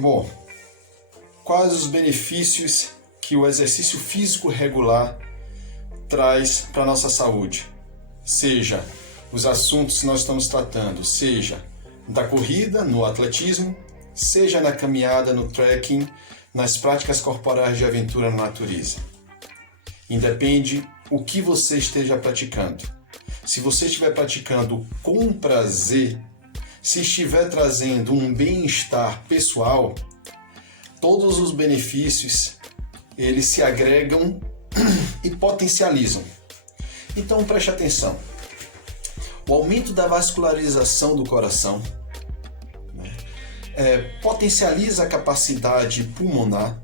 Bom, quais os benefícios que o exercício físico regular traz para a nossa saúde? Seja os assuntos que nós estamos tratando, seja da corrida, no atletismo, seja na caminhada, no trekking, nas práticas corporais de aventura na natureza. Independe o que você esteja praticando. Se você estiver praticando com prazer, se estiver trazendo um bem-estar pessoal, todos os benefícios eles se agregam e potencializam. Então preste atenção. O aumento da vascularização do coração potencializa a capacidade pulmonar,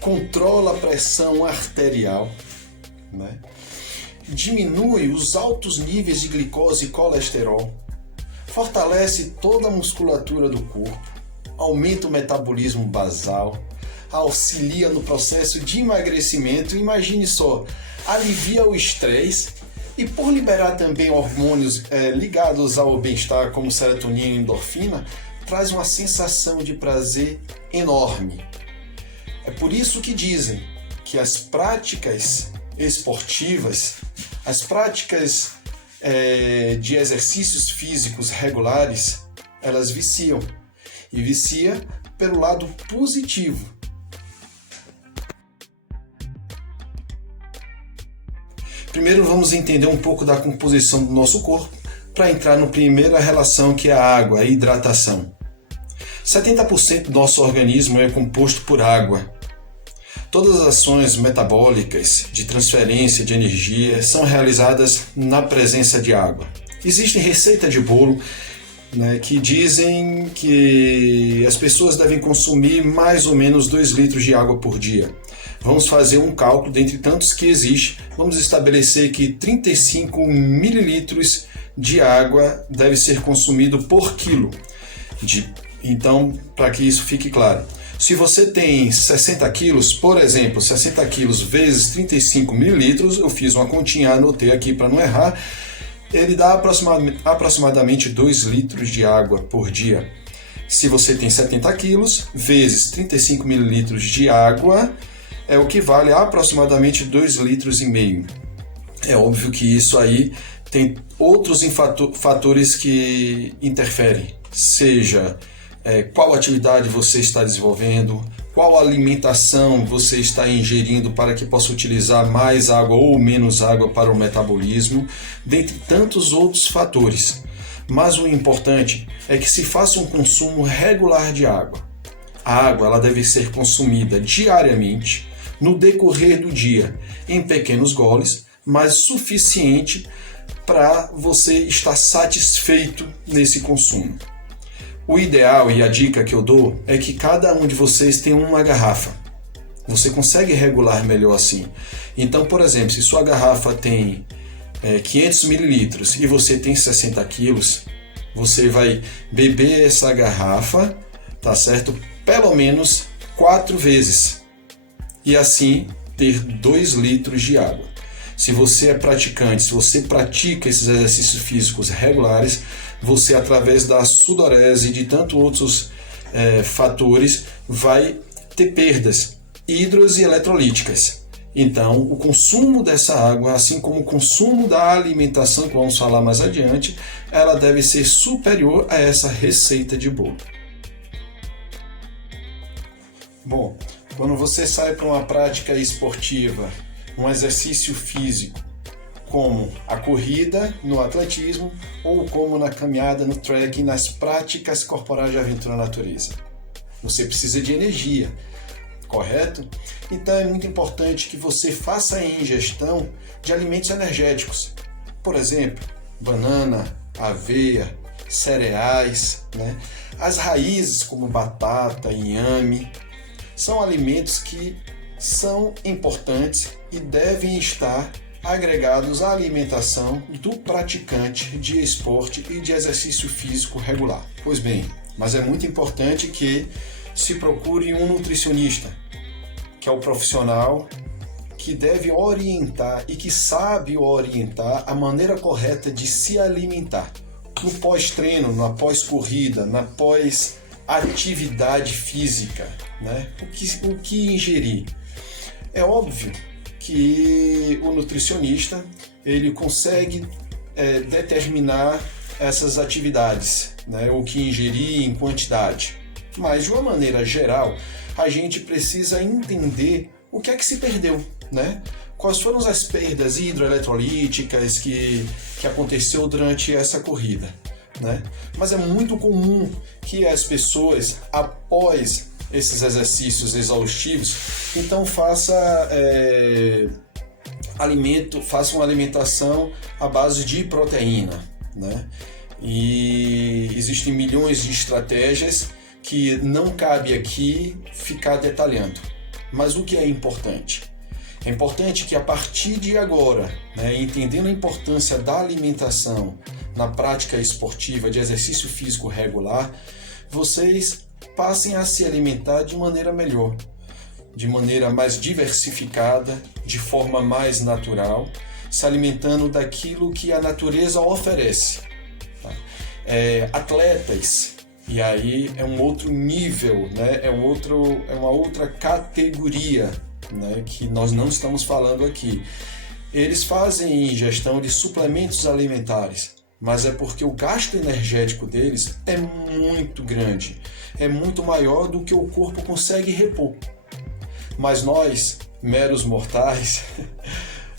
controla a pressão arterial, diminui os altos níveis de glicose e colesterol, fortalece toda a musculatura do corpo, aumenta o metabolismo basal, auxilia no processo de emagrecimento, imagine só, alivia o estresse e por liberar também hormônios ligados ao bem-estar como serotonina e endorfina, traz uma sensação de prazer enorme. É por isso que dizem que as práticas esportivas, as práticas de exercícios físicos regulares, elas viciam. E vicia pelo lado positivo. Primeiro vamos entender um pouco da composição do nosso corpo para entrar na primeira relação que é a água, a hidratação. 70% do nosso organismo é composto por água. Todas as ações metabólicas de transferência de energia são realizadas na presença de água. Existe receita de bolo que dizem que as pessoas devem consumir mais ou menos 2 litros de água por dia. Vamos fazer um cálculo dentre tantos que existe. Vamos estabelecer que 35 mililitros de água deve ser consumido por quilo. Então, para que isso fique claro, se você tem 60 quilos, por exemplo, 60 quilos vezes 35 mililitros, eu fiz uma continha, anotei aqui para não errar, ele dá aproximadamente 2 litros de água por dia. Se você tem 70 quilos, vezes 35 mililitros de água, é o que vale a aproximadamente 2,5 litros. É óbvio que isso aí tem outros fatores que interferem, seja qual atividade você está desenvolvendo, qual alimentação você está ingerindo para que possa utilizar mais água ou menos água para o metabolismo, dentre tantos outros fatores. Mas o importante é que se faça um consumo regular de água. A água ela deve ser consumida diariamente, no decorrer do dia, em pequenos goles, mas suficiente para você estar satisfeito nesse consumo. O ideal e a dica que eu dou é que cada um de vocês tenha uma garrafa. Você consegue regular melhor assim. Então, por exemplo, se sua garrafa tem 500 mililitros e você tem 60 quilos, você vai beber essa garrafa, tá certo? Pelo menos 4 vezes. E assim ter 2 litros de água. Se você é praticante, se você pratica esses exercícios físicos regulares, você, através da sudorese e de tantos outros fatores, vai ter perdas hidros e eletrolíticas. Então, o consumo dessa água, assim como o consumo da alimentação, que vamos falar mais adiante, ela deve ser superior a essa receita de bolo. Bom, quando você sai para uma prática esportiva, um exercício físico, como a corrida no atletismo ou como na caminhada no trekking, nas práticas corporais de aventura na natureza, você precisa de energia, correto? Então é muito importante que você faça a ingestão de alimentos energéticos. Por exemplo, banana, aveia, cereais, As raízes como batata, inhame, são alimentos que são importantes e devem estar agregados à alimentação do praticante de esporte e de exercício físico regular. Pois bem, mas é muito importante que se procure um nutricionista, que é o profissional que deve orientar e que sabe orientar a maneira correta de se alimentar. No pós-treino, na pós-corrida, na pós atividade física, né? O que ingerir? É óbvio que o nutricionista ele consegue determinar essas atividades, né? O que ingerir em quantidade. Mas, de uma maneira geral, a gente precisa entender o que é que se perdeu, né? Quais foram as perdas hidroeletrolíticas que aconteceu durante essa corrida, né? Mas é muito comum que as pessoas, após esses exercícios exaustivos, então façam uma alimentação à base de proteína, né? E existem milhões de estratégias que não cabe aqui ficar detalhando. Mas o que é importante? É importante que a partir de agora, né, entendendo a importância da alimentação na prática esportiva de exercício físico regular, vocês passem a se alimentar de maneira melhor, de maneira mais diversificada, de forma mais natural, se alimentando daquilo que a natureza oferece. Tá? Atletas, e aí é um outro nível, né? é uma outra categoria, né? Que nós não estamos falando aqui. Eles fazem ingestão de suplementos alimentares, mas é porque o gasto energético deles é muito grande, é muito maior do que o corpo consegue repor. Mas nós, meros mortais,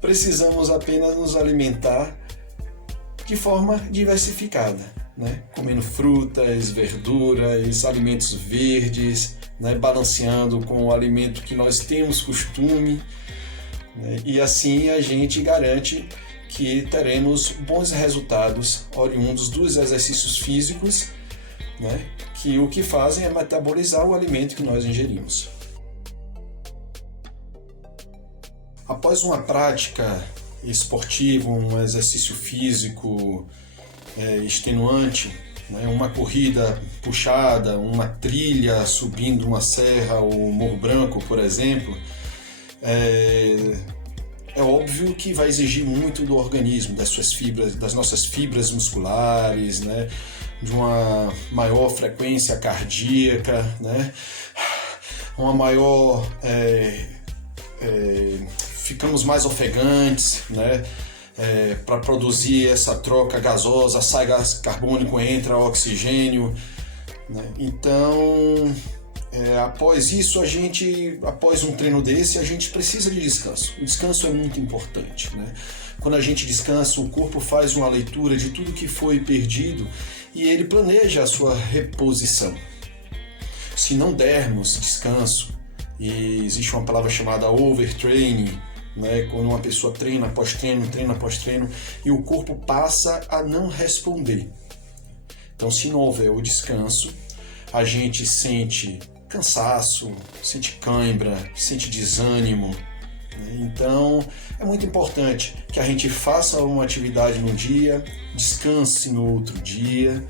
precisamos apenas nos alimentar de forma diversificada, né? Comendo frutas, verduras, alimentos verdes, né? Balanceando com o alimento que nós temos costume, né? E assim a gente garante que teremos bons resultados oriundos dos exercícios físicos, né? Que o que fazem é metabolizar o alimento que nós ingerimos. Após uma prática esportiva, um exercício físico extenuante, né? Uma corrida puxada, uma trilha subindo uma serra ou Morro Branco, por exemplo, é óbvio que vai exigir muito do organismo, das suas fibras, das nossas fibras musculares, né? De uma maior frequência cardíaca, né? Uma maior ficamos mais ofegantes, né? Para produzir essa troca gasosa, sai gás carbônico, entra oxigênio, né? Então, após isso, após um treino desse, a gente precisa de descanso. O descanso é muito importante, né? Quando a gente descansa, o corpo faz uma leitura de tudo que foi perdido e ele planeja a sua reposição. Se não dermos descanso, e existe uma palavra chamada overtraining, né? Quando uma pessoa treina após treino, e o corpo passa a não responder. Então, se não houver o descanso, a gente sente cansaço, sente cãibra, sente desânimo. Então, é muito importante que a gente faça uma atividade num dia, descanse no outro dia,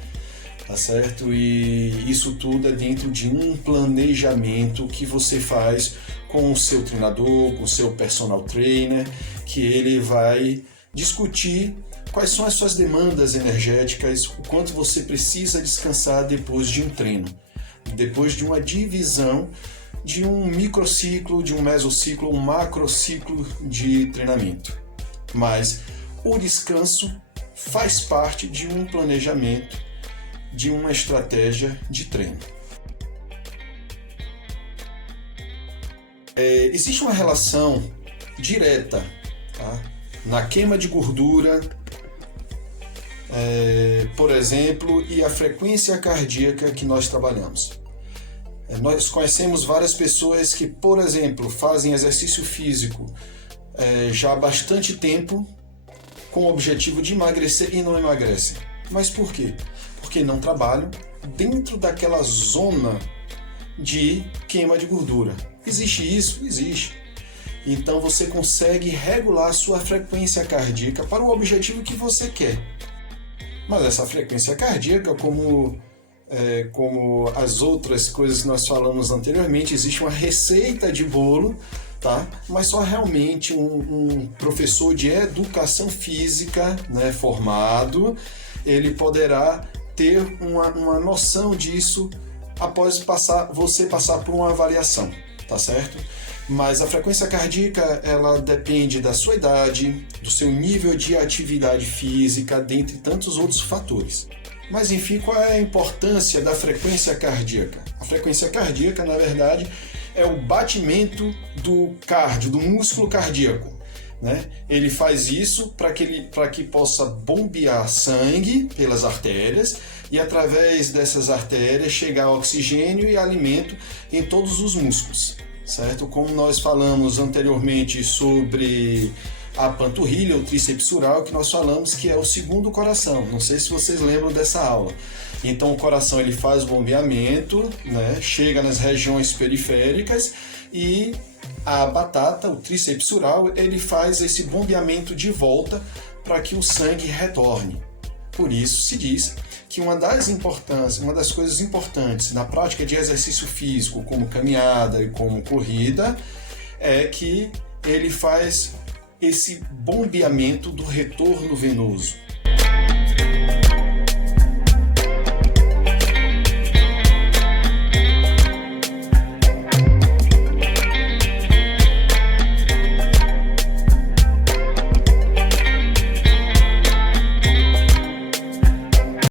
tá certo? E isso tudo é dentro de um planejamento que você faz com o seu treinador, com o seu personal trainer, que ele vai discutir quais são as suas demandas energéticas, o quanto você precisa descansar depois de um treino, depois de uma divisão de um microciclo, de um mesociclo, um macrociclo de treinamento. Mas o descanso faz parte de um planejamento, de uma estratégia de treino. Existe uma relação direta, tá? Na queima de gordura, por exemplo, e a frequência cardíaca que nós trabalhamos. Nós conhecemos várias pessoas que, por exemplo, fazem exercício físico já há bastante tempo com o objetivo de emagrecer e não emagrecem. Mas por quê? Porque não trabalham dentro daquela zona de queima de gordura. Existe isso? Existe. Então você consegue regular a sua frequência cardíaca para o objetivo que você quer. Mas essa frequência cardíaca, como as outras coisas que nós falamos anteriormente, existe uma receita de bolo, tá? Mas só realmente um professor de educação física, né, formado, ele poderá ter uma noção disso após você passar por uma avaliação, tá certo? Mas a frequência cardíaca, ela depende da sua idade, do seu nível de atividade física, dentre tantos outros fatores. Mas enfim, qual é a importância da frequência cardíaca? A frequência cardíaca, na verdade, é o batimento do cardio, do músculo cardíaco, né? Ele faz isso para que possa bombear sangue pelas artérias e através dessas artérias chegar oxigênio e alimento em todos os músculos, certo? Como nós falamos anteriormente sobre a panturrilha, o tríceps sural, que nós falamos que é o segundo coração. Não sei se vocês lembram dessa aula. Então o coração ele faz o bombeamento, né? Chega nas regiões periféricas e a batata, o tríceps sural, ele faz esse bombeamento de volta para que o sangue retorne. Por isso se diz que uma das coisas importantes na prática de exercício físico, como caminhada e como corrida, é que ele faz esse bombeamento do retorno venoso.